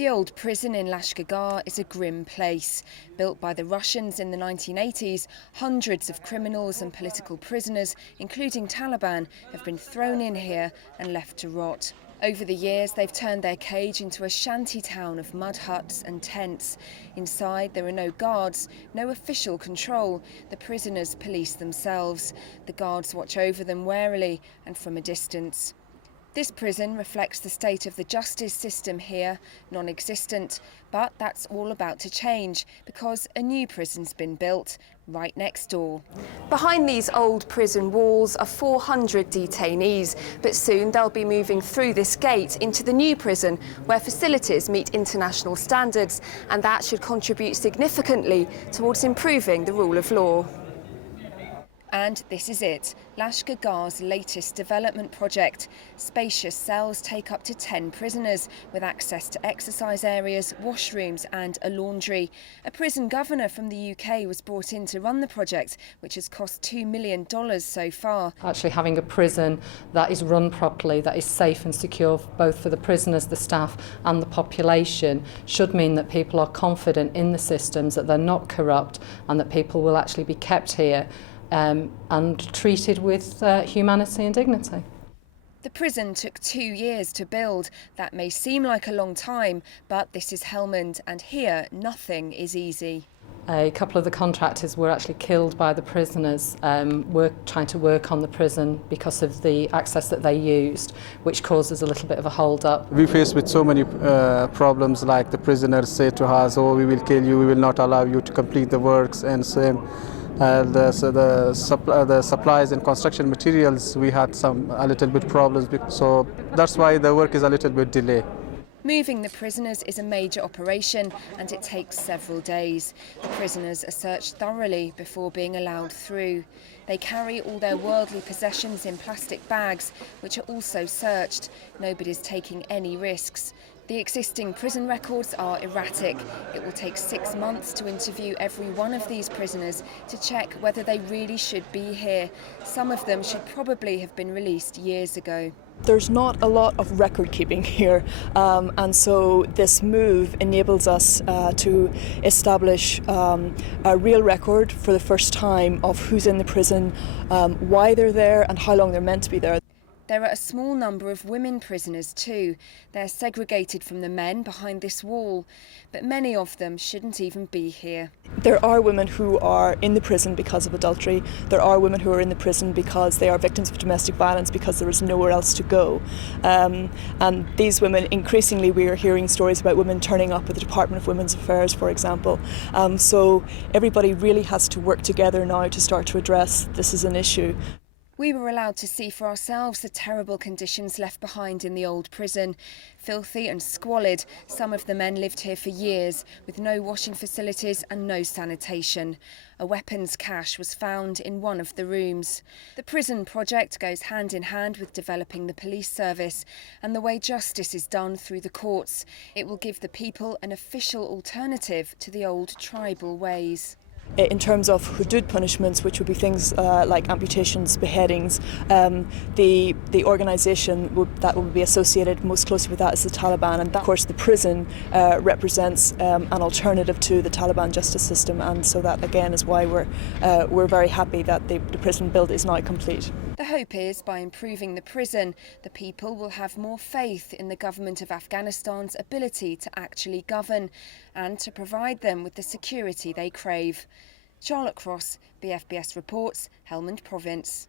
The old prison in Lashkar is a grim place. Built by the Russians in the 1980s, hundreds of criminals and political prisoners, including Taliban, have been thrown in here and left to rot. Over the years, they've turned their cage into a shanty town of mud huts and tents. Inside, there are no guards, no official control. The prisoners police themselves. The guards watch over them warily and from a distance. This prison reflects the state of the justice system here, non-existent, but that's all about to change because a new prison's been built right next door. Behind these old prison walls are 400 detainees, but soon they'll be moving through this gate into the new prison where facilities meet international standards, and that should contribute significantly towards improving the rule of law. And this is it, Lashkar's latest development project. Spacious cells take up to 10 prisoners with access to exercise areas, washrooms and a laundry. A prison governor from the UK was brought in to run the project, which has cost $2 million so far. Actually having a prison that is run properly, that is safe and secure both for the prisoners, the staff and the population should mean that people are confident in the systems, that they're not corrupt and that people will actually be kept here and treated with humanity and dignity. The prison took 2 years to build. That may seem like a long time, but this is Helmand, and here nothing is easy. A couple of the contractors were actually killed by the prisoners trying to work on the prison because of the access that they used, which causes a little bit of a hold-up. We faced with so many problems, like the prisoners say to us, "Oh, we will kill you, we will not allow you to complete the works," and so the supplies and construction materials, we had a little bit problems, so that's why the work is a little bit delayed. Moving the prisoners is a major operation and it takes several days. The prisoners are searched thoroughly before being allowed through. They carry all their worldly possessions in plastic bags, which are also searched. Nobody's taking any risks. The existing prison records are erratic. It will take 6 months to interview every one of these prisoners to check whether they really should be here. Some of them should probably have been released years ago. There's not a lot of record keeping here, and so this move enables us to establish a real record for the first time of who's in the prison, why they're there and how long they're meant to be there. There are a small number of women prisoners too. They're segregated from the men behind this wall, but many of them shouldn't even be here. There are women who are in the prison because of adultery. There are women who are in the prison because they are victims of domestic violence because there is nowhere else to go. And these women, increasingly we are hearing stories about women turning up at the Department of Women's Affairs, for example. So everybody really has to work together now to start to address this as an issue. We were allowed to see for ourselves the terrible conditions left behind in the old prison. Filthy and squalid, some of the men lived here for years with no washing facilities and no sanitation. A weapons cache was found in one of the rooms. The prison project goes hand in hand with developing the police service and the way justice is done through the courts. It will give the people an official alternative to the old tribal ways. In terms of hudud punishments, which would be things like amputations, beheadings, the organisation that would be associated most closely with that is the Taliban, and of course the prison represents an alternative to the Taliban justice system, and so that again is why we're very happy that the prison build is now complete. The hope is by improving the prison, the people will have more faith in the government of Afghanistan's ability to actually govern and to provide them with the security they crave. Charlotte Cross, BFBS reports, Helmand Province.